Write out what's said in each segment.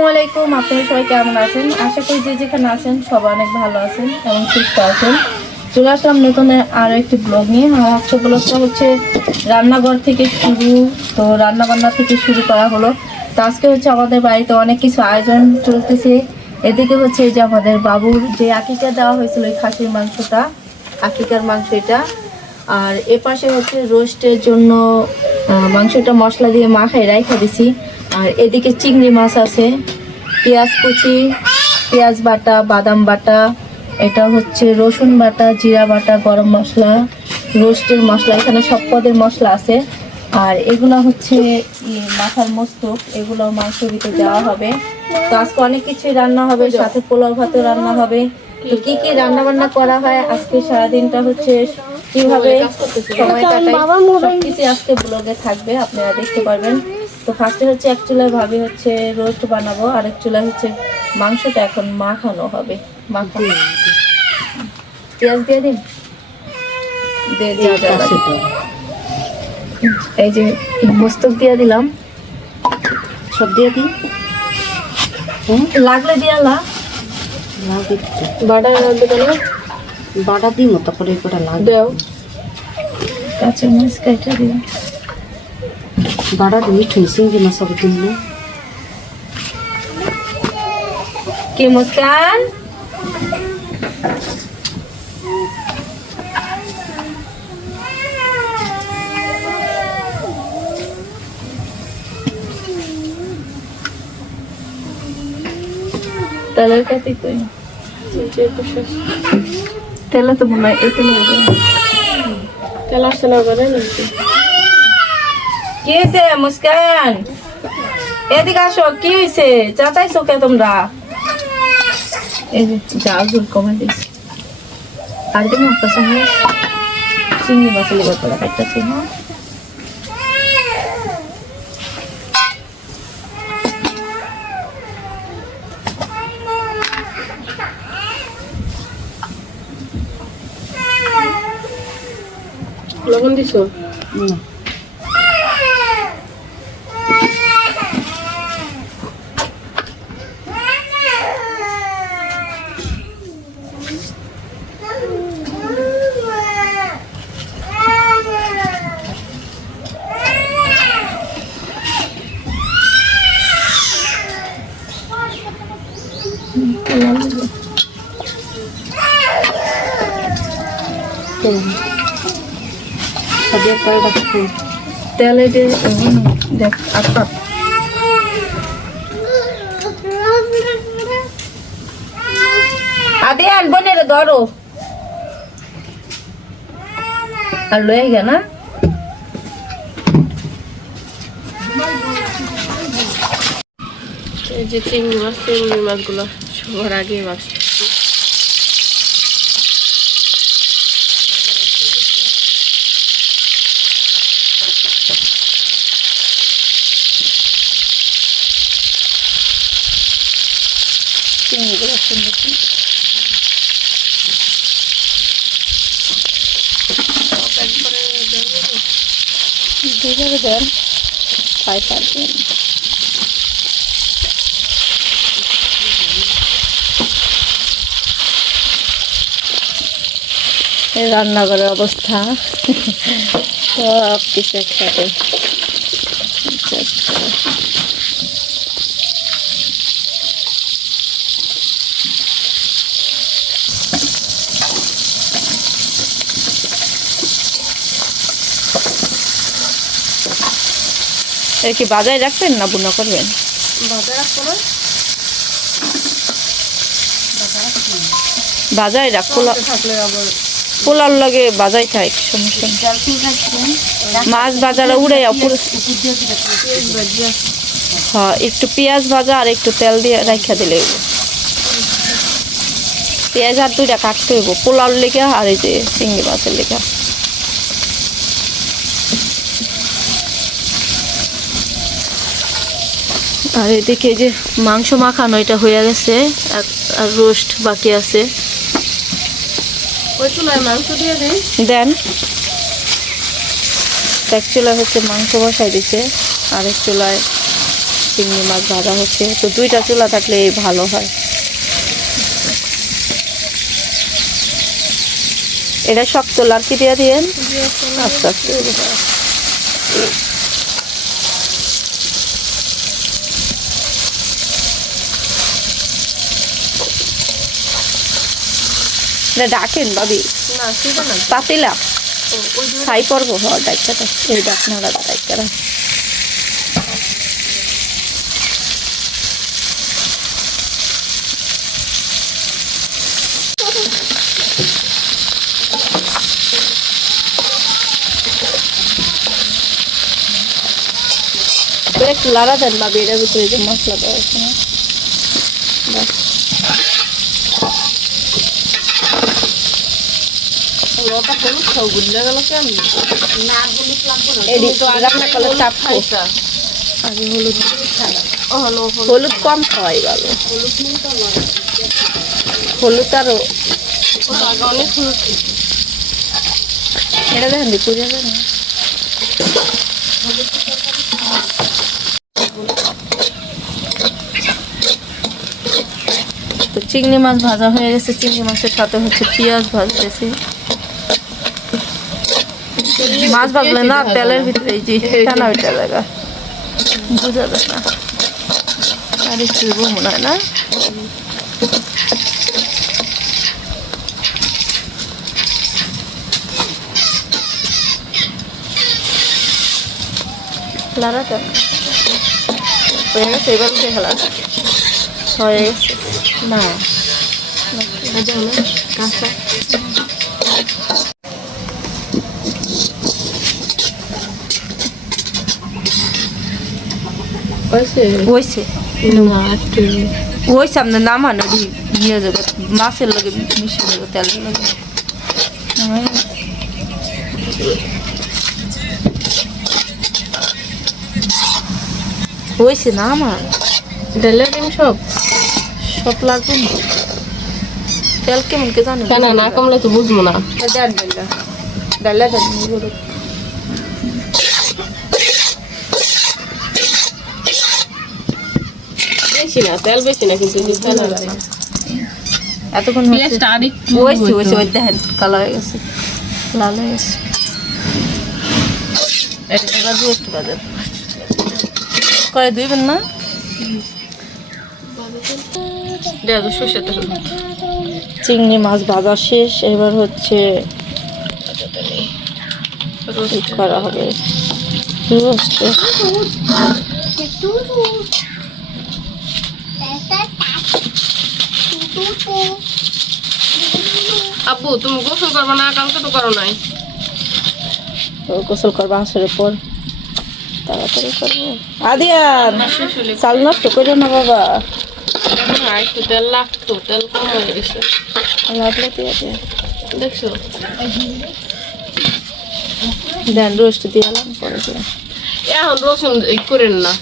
আসসালামু আলাইকুম, আপনারা সবাই কেমন আছেন? আশা করি যে যেখানে আছেন সবাই অনেক ভালো আছেন এবং সুস্থ আছেন। চলে আসলাম নতুন আরও একটি ব্লগ নিয়ে। আর আজকে ব্লগটা হচ্ছে রান্নাঘর থেকে শুরু। তো রান্নাবান্না থেকে শুরু করা হলো। তো আজকে হচ্ছে আমাদের বাড়িতে অনেক কিছু আয়োজন চলতেছে। এদিকে হচ্ছে যে আমাদের বাবুর যে আকিকা দেওয়া হয়েছিল ওই খাসির মাংসটা, আকিকার মাংস এটা। আর এ পাশে হচ্ছে রোস্টের জন্য মাংসটা মশলা দিয়ে মাখাই রাইখা দিছি। আর এদিকে চিংড়ি মাছ আছে, পেঁয়াজ কুচি, পেঁয়াজ বাটা, বাদাম বাটা, এটা হচ্ছে রসুন বাটা, জিরা বাটা, গরম মশলা, রোস্টের মশলা, এখানে সব পদের মশলা আছে। আর এগুলো হচ্ছে মাথার মস্তক এগুলো মাংসের ভিতরে দেওয়া হবে। তো আজকে অনেক কিছুই রান্না হবে, সাথে পোলাও ভাতও রান্না হবে। তো কি কি রান্না বান্না করা হয়? আজকে সারাদিনটা হচ্ছে কীভাবে? সময় কাটাই। সবকিছু আজকে ব্লগে থাকবে, আপনারা দেখতে পারবেন। তো ফার্স্টে হচ্ছে এক চুলায় ভাবি হচ্ছে রোস্ট বানাবো আর এক চুলায় হচ্ছে মাংসটা এখন মাখানো হবে। মাখানো পেঁয়াজ দিয়ে দিন? এই যে মস্তক দিয়ে দিলাম। সব দিয়ে দিই। লাগলে দিয়ে লা। বাটা লাগবে কেন? বাটা দিই মতো করে করে লাগবে কাঁচা মরিচ কেটে দিও দিয়ে ঠুনসিং দিন সব দিন কি মুস্কান? তেলের কাতি তেলে তো মনে হয়, এই তেলে তেল আসছে না করে কি হয়েছে মুস্কান? এদিকে আসো কি হয়েছে চাচাইছো কে তোমরা। এই যে জাল জুল কমে দিয়েছি। আর তুমি পছন্দ চিংড়ি মাছ লেগে পড়া কাটতেছি হ্যাঁ লবণ দিছো? সব করে রাখছি তেলে দিয়ে দেখ আপা আদে আন বনে রে ধরো। আর লয়ে গে না? এই যে চিংড়ি মাছ, চিংড়ি মাছগুলো সবার আগে মাছতেছি চিংড়িগুলো সুন্দর করে। যেভাবে দেন। ছয় সাত দিন। রান্নাঘরের অবস্থা। সব কিছু একসাথে। এর কি বাজায় রাখবেন না বুনা করবেন? বাজায় রাখ পোলা পোলার লগে বাজাই থাক সমস্যা মাছ বাজারে উড়ে পুরো হ্যাঁ একটু পেঁয়াজ ভাজা আর একটু তেল দিয়ে রাখা দিলে পেঁয়াজ আর দুইটা কাটতে হইব পোলার লেগে আর এই যে চিংড়ি মাছের লেগে। আর এদিকে যে মাংস মাখানো এটা হয়ে গেছে। আর- রোস্ট বাকি আছে। দেন। এক চুলায় হচ্ছে মাংস বসাই দিছে আরেক চুলায় চিংড়ি মাছ ভাজা হচ্ছে। তো দুইটা চুলা থাকলে ভালো হয়। এটা সব শক্ত লাড়কি দিয়ে দিয়েন? আস্তে আস্তে এটা ডাকেন বাবি না সেটা না। পাতিলা ওই ছাই পর্ব হওয়ার দায়িত্বটা এই দায়িত্বটা একটু লাড়া দেন বাবি এটার ভিতরে যে মশলা দেওয়া আছে না ব্যাস। ওটা হলুদ খাও বুঝলে গেল কেন এডি রান্না করলে চাপ খাইছা আগে হলুদ ও হলো হলুদ। কম খাওয়াই ভালো। হলুদ আরও আগে অনেক হলুদ এটা দেখেন না তো চিংড়ি মাছ ভাজা হয়ে গেছে। চিংড়ি মাছের সাথে হচ্ছে পেঁয়াজ ভাজতেছি। মাছ ভাজলে না, তেলের ভিতরে যায় না। আর একটু মনে হয় না? হয়ে গেছে খেলা হয়ে গেছে। না। কাঁচা। না একটু হয়েছে আপনার নামানো নিয়ে যাবে মাছের লগে মিশিয়ে দেবো তেলের লগে হয়ে। হয়েছে না আমার ডিম সব সব লাগবে না তেল কেমন কে জানো কেন না কমলে তো বুঝব না দেন ডাল্লা ডাল্লা দেন বেশি না তেল বেশি না কিন্তু এতক্ষণ পেঁয়াজটা আর একটু হয়েছে হয়েছে ওই দেখেন কালো হয়ে গেছে লাল হয়ে গেছে। এটা বাজু একটু বাজার। করে দুইবেন না? চিংড়ি মাছ বাজার শেষ এবার হচ্ছে করা হবে রোস্ট আপু তুমি গোসল করব না? কালকে তো করো নাই। গোসল করব আসরের পর। তাড়াতাড়ি করব আদিয়ান চাল নষ্ট করে না বাবা। একটু তেল লাগতো তেল কম হয়ে গেছে লাগলে দিয়ে দেখছ দেন রোস্ট দিয়ে। এখন রসুন করেন না।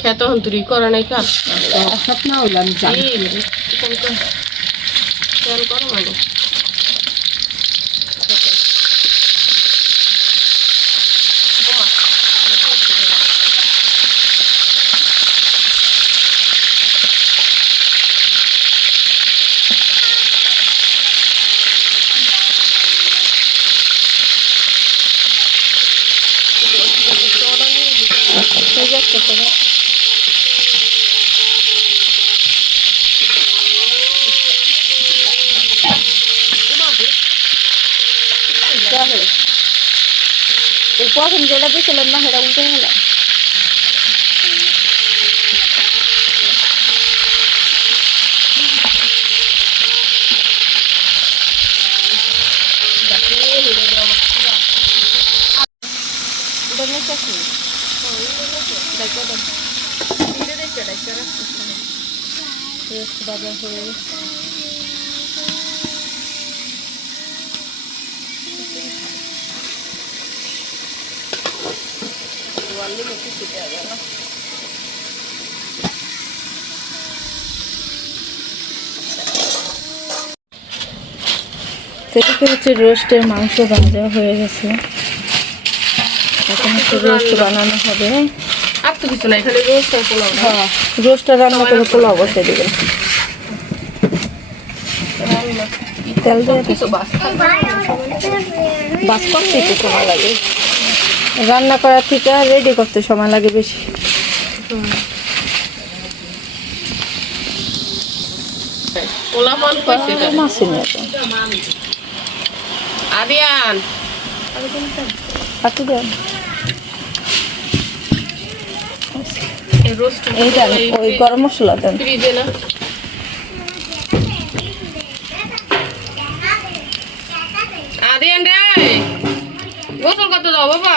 খেত হন তুই করে নাই খা সব না হইলাম জানি। তেল করো মানে হয়ে যাচ্ছে তো না? তাহলে প্রথম যেটা দিয়েছিলেন না সেটা উল্টে গেলাম বাজার হয়ে গেছে সেটাকে হচ্ছে রোস্টের মাংস ভাজা হয়ে গেছে। এখন হচ্ছে রোস্ট বানানো হবে। আর তো কিছু নাই খালি রোজ পোলাও হ্যাঁ রোস্টটা রান্না করে পোলাও বসে দেবেন তেল দিয়ে কিছু বাস বাস করতে একটু সময় লাগে। রান্না করার থেকে রেডি করতে সময় লাগে বেশি। আরিয়ান। কাটি রোস্ট এই দেন ওই গরম মশলা দেন। আরিয়ান রে গোসল করতে দাও বাবা।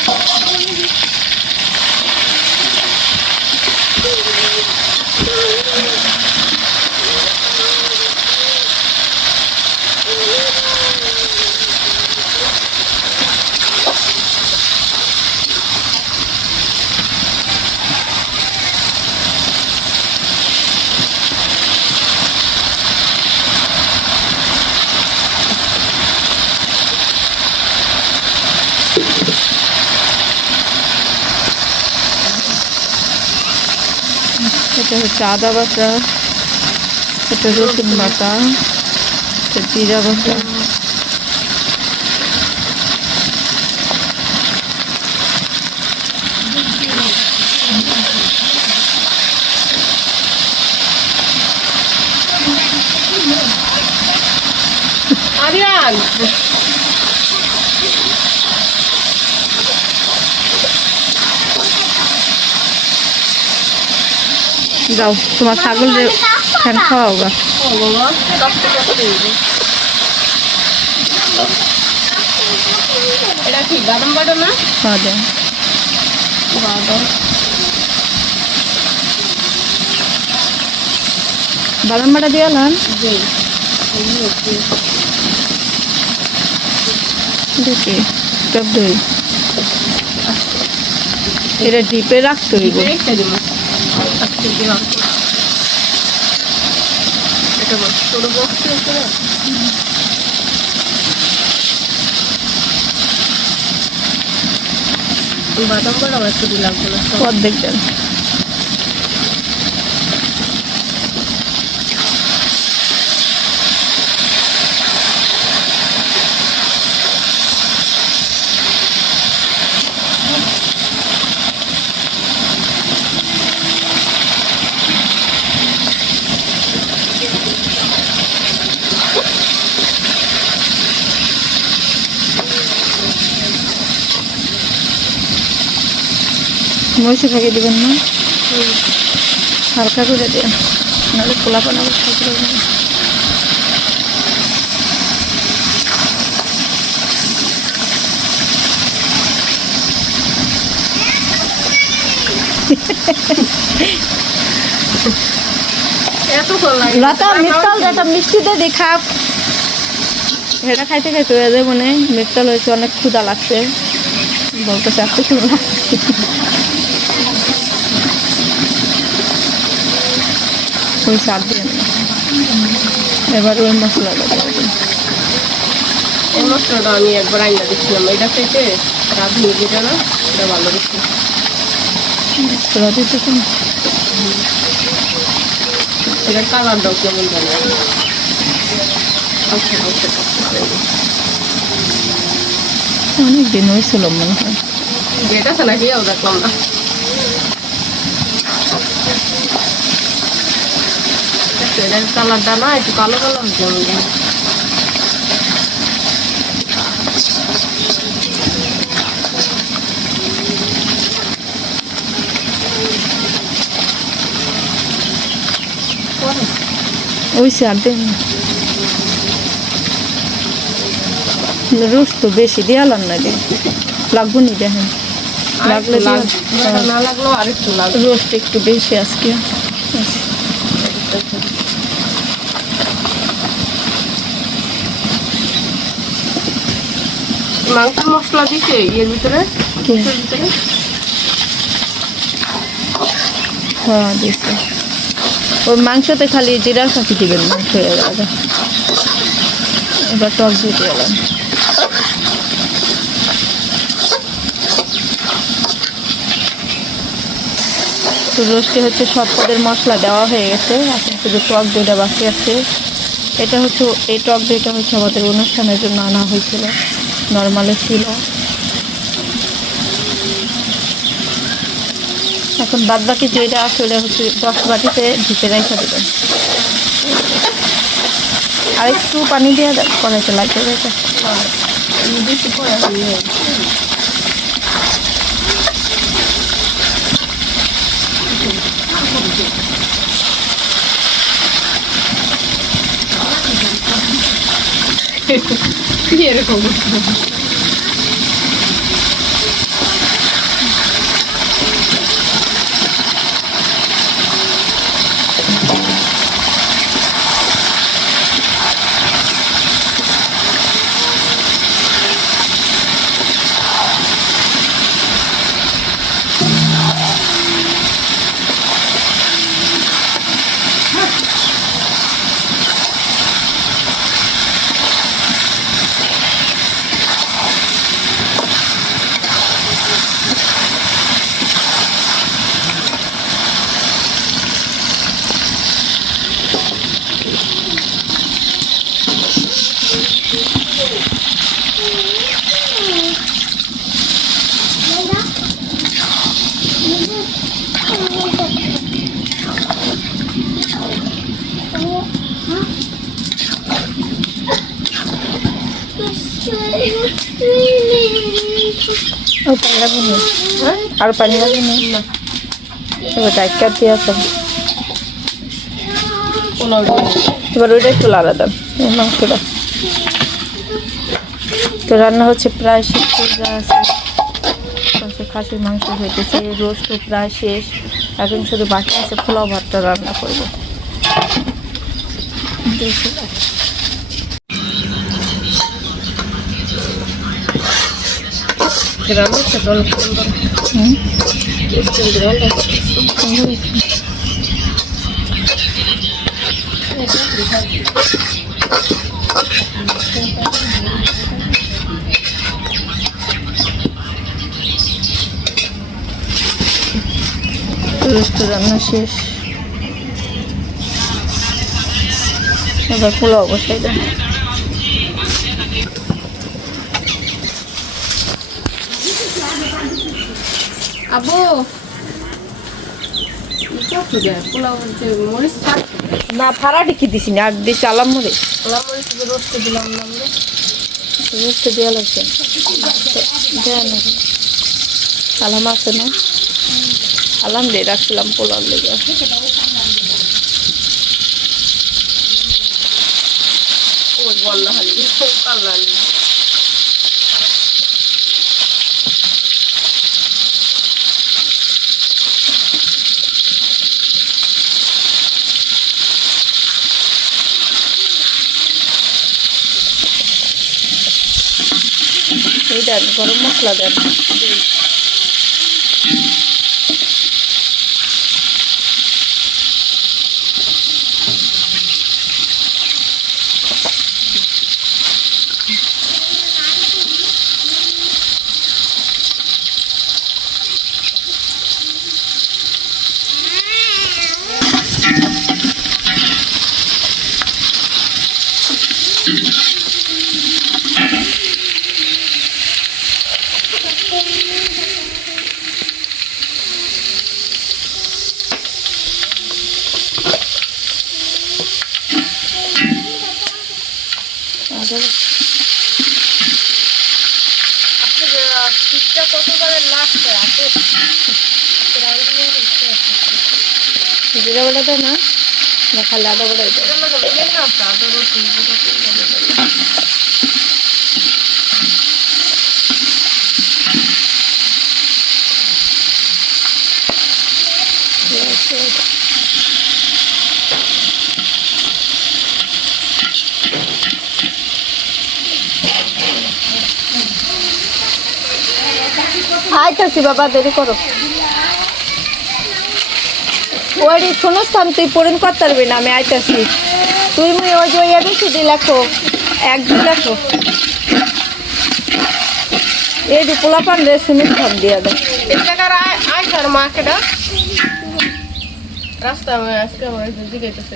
ওটা। এটা হচ্ছে আদা বাটা এটা রসুন বাটা এটা জিরা বাটা আরিয়ান যাও তোমার ছাগল ফ্যান খাওয়াও গা। এটা কি বাদাম বাটা না? খাওয়া দেন বাদাম। বাদাম বাটা দিয়ে লান দেখি টক দই। এটা ডিপে রাখতে হইব। দিব এটা না বাদাম আমার একটু দিলাম অর্ধেক মরিচে ভাগে দেবেন না? হালকা করে দেন। নাহলে খোলা পানা খাইতে পারবে না। এত ভালো লাগে। লতা মিত্তল যেটা মিষ্টিতে দেখা। খাইতে খাইতে হয়ে যায় মনে মিত্তল হয়েছে অনেক ক্ষুদা লাগছে। বলতেছে এত ক্ষুদা ওই সার দিয়ে এবার ওই মশলাটা দিয়ে দিন। এই মশলাটা আমি একবার আইনা দিচ্ছিলাম এটা থেকে রাঁধুনি যেটা না এটা ভালো দিচ্ছি মশলা কালারটাও কেমন জানি। আচ্ছা আচ্ছা অনেক দিন হয়েছিল মনে হয়। যেটা আছে নাকি ও দেখলাম না। এটার কালারটা না একটু কালো কালো হচ্ছে মনে হয়। ওই রোজ তো বেশি দেওয়ালাম না রে লাগবো নি দেখেন লাগলে। না লাগলেও আর একটু লাগবে রোস্ট একটু বেশি আজকে মাংসের মশলা দিছে ইয়ের ভিতরে? ভিতরে? হ্যাঁ দিচ্ছে ওই মাংসতে খালি জিরার ফাঁকি দিবেন মাংস এবার টক দিয়ে দিলাম। তো রোস্টে হচ্ছে সব পদের মশলা দেওয়া হয়ে গেছে এখন শুধু টক দইটা বাকি আছে। এটা হচ্ছে এই টক দইটা হচ্ছে আমাদের অনুষ্ঠানের জন্য আনা হয়েছিল। নর্মালে ছিল। এখন বাদ বাকি যেটা আসলে হচ্ছে দশ বাটিতে ঢুকে রেখে দেবেন আর একটু পানি দিয়ে কড়াইতে লাগবে রেখে আমি বেশি পরে নিয়ে লাগবে না আর পানি লাগবে না এবার ডাইকা দিয়ে আসেন এবার ওইটা একটু লাড়া মাংসটা। তো রান্না হচ্ছে প্রায় শেষ হয়ে আছে। খাসির মাংস হইতেছে রোস্টও প্রায় শেষ। এখন শুধু বাকি আছে পোলাও ভাতটা রান্না করব সুন্দর হুম, সুন্দর অনেক সুন্দর হয়েছে। রোস্ট রান্না শেষ। এবার পোলাও বসাই দেন। আবু। পোলাও মরিচ না ফাড়াটি কি দিছি না আর দিছি আলাম মরে পোলাও মরিচ রোস্ট দিলাম না রোস্ট দেওয়া লাগছে। দেয় না। আলাম আছে না? আলাম দিয়ে রাখছিলাম পোলার লেগে। বন্যা হালি পাল্লা এই দেন গরম মশলা দেন। ಗಿಡಗಳದ ನಾ ಖಾಲಿ ಅದ ಕೂಡ ಇದೆ ಆಯ್ತು ಶಿವಬಾ ಬೇರೆ ಕೊಡು ওই শূন্যস্থান তুই পূরণ করতে পারবি না আমি আইতাছি। তুই মুই ওই যে ওই এবিসিডি লেখো এক দুই লেখো। এই যে পোলাপান রে শূন্যস্থান দিয়ে দে। এই জায়গার আয়- আয়সার মা কেডা? রাস্তা আমি আজকে আমার জিজ্ঞাসা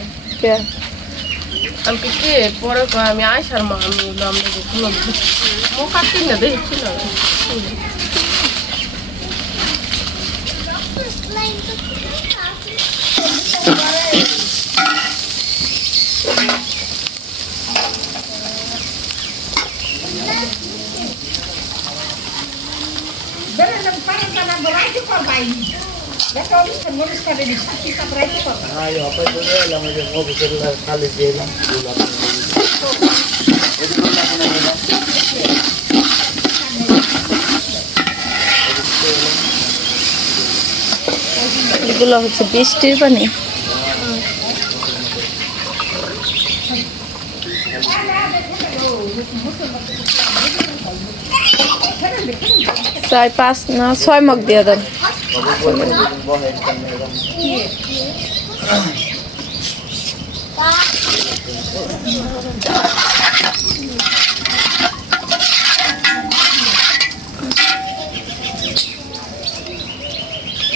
আমি কি? পরে আমি আয়সার মা আমি মুখ তিন না দেখছি না। এগুলো হচ্ছে বৃষ্টির পানি। চার পাঁচ না ছয় মগ দিয়ে দেন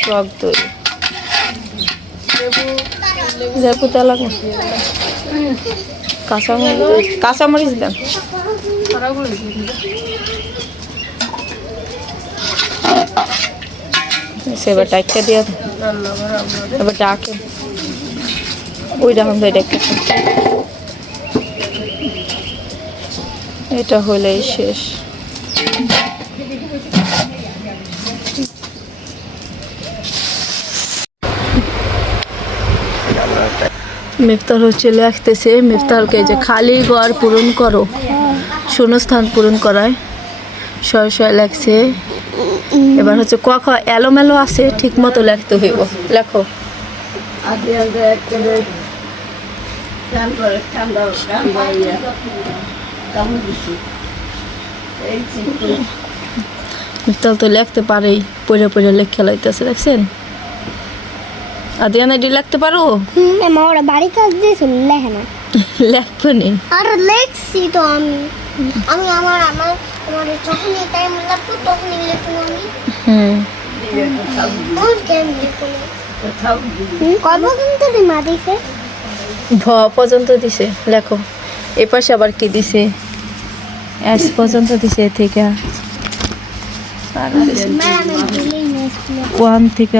টক দই। লেবু তেলা কাঁচামরিচ কাঁচামরিচ দেন। দিয়ে ওই রকম এটা হলেই শেষ। মিফতার হচ্ছে লেখতেছে মিফতারকে যে খালি ঘর পূরণ করো। শূন্যস্থান পূরণ করায়। শয় শয় লেখছে। এবার হচ্ছে ক খ এলোমেলো আছে ঠিক মতো লেখতে হইব। লেখো। মিফতাল তো লিখতে পারেই, পড়ে পড়ে লেখা লাইতেছে দেখছেন? আদিয়ানা ডি লিখতে পারো? মা ওরা বাড়ি কাজ দিয়েছিল লেখে না। লেখবো নি। আর লেখছি তো আমি। আমি আমার আমার আমার যখন টাইম লাগতো তখন লিখব আমি। হুম। কয় পর্যন্ত দি মা দিছে? ভ পর্যন্ত দিছে লেখো। এ পাশে আবার কি দিছে? এস পর্যন্ত দিছে থেকে। ওয়ান থেকে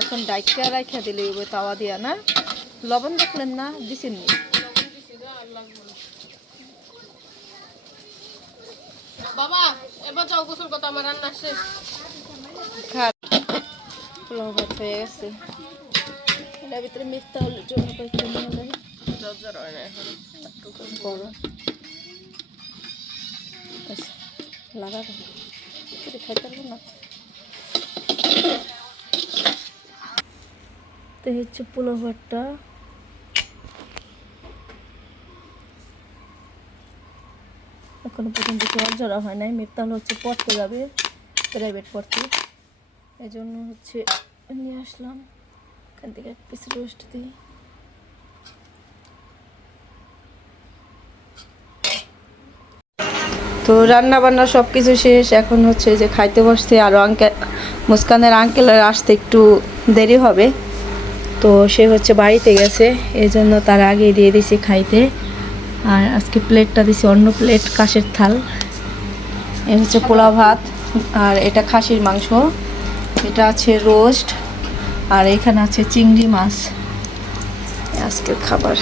এখন ডাইকা রাখা দিলে ওই তাওয়া দিয়া না? লবণ দেখলেন না? দিছেন নি? বাবা এবার যাও গোসল আমার রান্না শেষ। খাট পোলাও ভাত হয়ে গেছে। এটার ভিতরে মিথ্যা হলে জন্য কয়েকটা নিয়ে নেবে দরজার হয় না এখন। বড়। লাগাবো খাইতে পারব না? তো হচ্ছে পোলো ভাতটা এখনও পর্যন্ত জল জড়া হয় নাই। মিফতাল হচ্ছে পড়তে যাবে প্রাইভেট পড়তে। এই জন্য হচ্ছে নিয়ে আসলাম। এখান থেকে এক পিস রোস্ট দিই। তো রান্না বান্না সব কিছু শেষ। এখন হচ্ছে যে খাইতে বসছে। আর আঙ্কেল মুস্কানের আঙ্কেলের আসতে একটু দেরি হবে। তো সে হচ্ছে বাড়িতে গেছে এই জন্য তার আগে দিয়ে দিছি খাইতে। আর আজকে প্লেটটা দিছি অন্য প্লেট, কাশের থাল। এ হচ্ছে পোলা ভাত, আর এটা খাসির মাংস। এটা আছে রোস্ট, আর এখানে আছে চিংড়ি মাছ। আজকের খাবার।